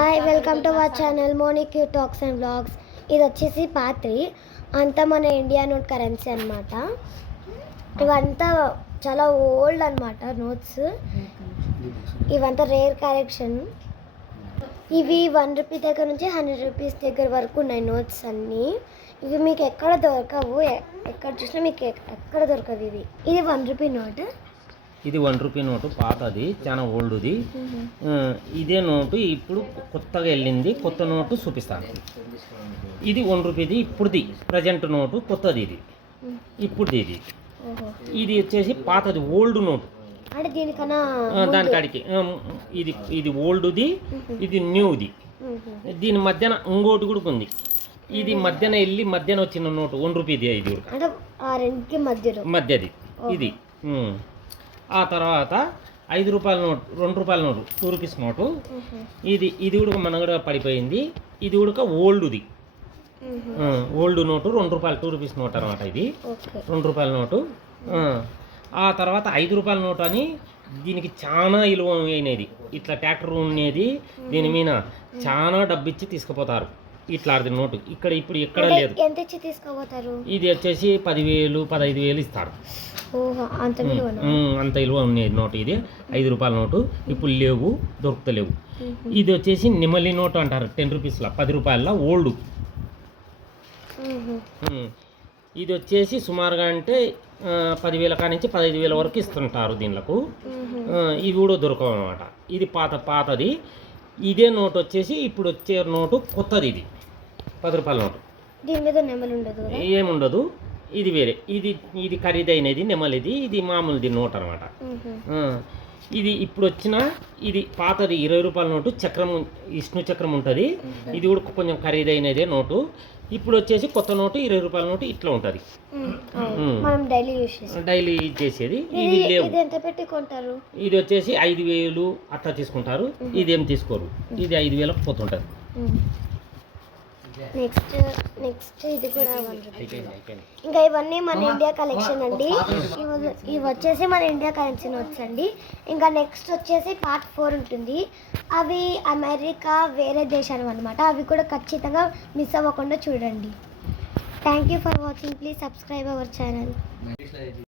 Hi welcome to our channel monic talks and vlogs. ఇది వచ్చేసి పాత్రి అంతా మన ఇండియా నోట్ కరెన్సీ అనమాట. ఇవంతా చాలా ఓల్డ్ అనమాట నోట్స్. ఇవంతా రేర్ కలెక్షన్. ఇవి 1 రూపీ దగ్గర నుంచి 100 రూపీస్ దగ్గర వరకు ఉన్నాయి నోట్స్ అన్నీ. ఇవి మీకు ఎక్కడ దొరకవు, ఎక్కడ చూసినా మీకు ఎక్కడ దొరకవు. ఇది 1 రూపీ నోట్. ఇది 1 రూపీ నోటు, పాతది, చాలా ఓల్డ్ది. ఇదే నోటు ఇప్పుడు కొత్తగా వెళ్ళింది. కొత్త నోటు చూపిస్తాను. ఇది 1 రూపీది, ఇప్పుడుది ప్రజెంట్ నోటు, కొత్తది ఇది, ఇప్పుడుది ఇది. ఇది వచ్చేసి పాతది ఓల్డ్ నోటు. అంటే దీనికన్నా దానికాడికి ఇది ఓల్డ్ది, ఇది న్యూది. దీని మధ్యన ఇంకోటి కూడా ఉంది. ఇది మధ్యన వెళ్ళి మధ్యన వచ్చిన నోటు 1 రూపీది. ఇది మధ్యది ఇది. ఆ తర్వాత 5 రూపాయల నోటు, 2 రూపాయల నోటు, 2 రూపీస్ నోటు. ఇది కూడా మన కూడా పడిపోయింది. ఇది కూడా ఓల్డ్ది, ఓల్డ్ నోటు, 2 రూపాయలు, 2 రూపీస్ నోట్ అనమాట. ఇది 2 రూపాయల నోటు. ఆ తర్వాత 5 రూపాయల నోటు అని, దీనికి చాలా విలువ అయినది. ఇట్లా ట్రాక్టర్ ఉండేది, దీని మీద చాలా డబ్బు ఇచ్చి తీసుకుపోతారు. ఇట్లాంటి నోటు ఇక్కడ ఇప్పుడు ఎక్కడ లేదు. ఎంత ఇచ్చి తీసుకుపోతారు? ఇది వచ్చేసి 10,000, 15,000 ఇస్తారు. అంత విలువ ఉండేది నోటు. ఇది 5 రూపాయల నోటు. ఇప్పుడు లేవు, దొరుకుతలేవు. ఇది వచ్చేసి నిమ్మలి నోటు అంటారు. 10 రూపీస్లో, 10 రూపాయల ఓల్డ్. ఇది వచ్చేసి సుమారుగా అంటే 10,000 కానించి 15,000 వరకు ఇస్తుంటారు దీనిలకు. ఇవి కూడా దొరకవు అన్నమాట. ఇది పాతది. ఇదే నోటు వచ్చేసి ఇప్పుడు వచ్చే నోటు కొత్తది. ఇది 10 రూపాయల నోటు. దీని మీద నెమలి ఉండదు, ఏముండదు. ఇది వేరే. ఇది ఖరీదైనది నెమలిది. ఇది మామూలుది నోట్ అనమాట. ఇది ఇప్పుడు వచ్చిన ఇది పాతది 20 రూపాయల నోటు. చక్రం, విష్ణు చక్రం ఉంటుంది. ఇది కూడా కొంచెం ఖరీదైనదే నోటు. ఇప్పుడు వచ్చేసి కొత్త నోటు 20 రూపాయల నోటు ఇట్లా ఉంటుంది. డైలీ యూజ్ చేసేది. ఇది లేవు. ఇది వచ్చేసి 5,000 అట్లా తీసుకుంటారు. ఇది ఏం తీసుకోరు. ఇది 5,000 పోతుంటుంది. నెక్స్ట్ ఇది కూడా 1 రూపీ. ఇంకా ఇవన్నీ మన ఇండియా కలెక్షన్ అండి. ఇవి వచ్చేసి మన ఇండియా కరెన్సీ నోట్స్ అండి. ఇంకా నెక్స్ట్ వచ్చేసి పార్ట్ 4 ఉంటుంది. అవి అమెరికా, వేరే దేశాలు అనమాట. అవి కూడా ఖచ్చితంగా మిస్ అవ్వకుండా చూడండి. Thank you for watching. Please subscribe our channel.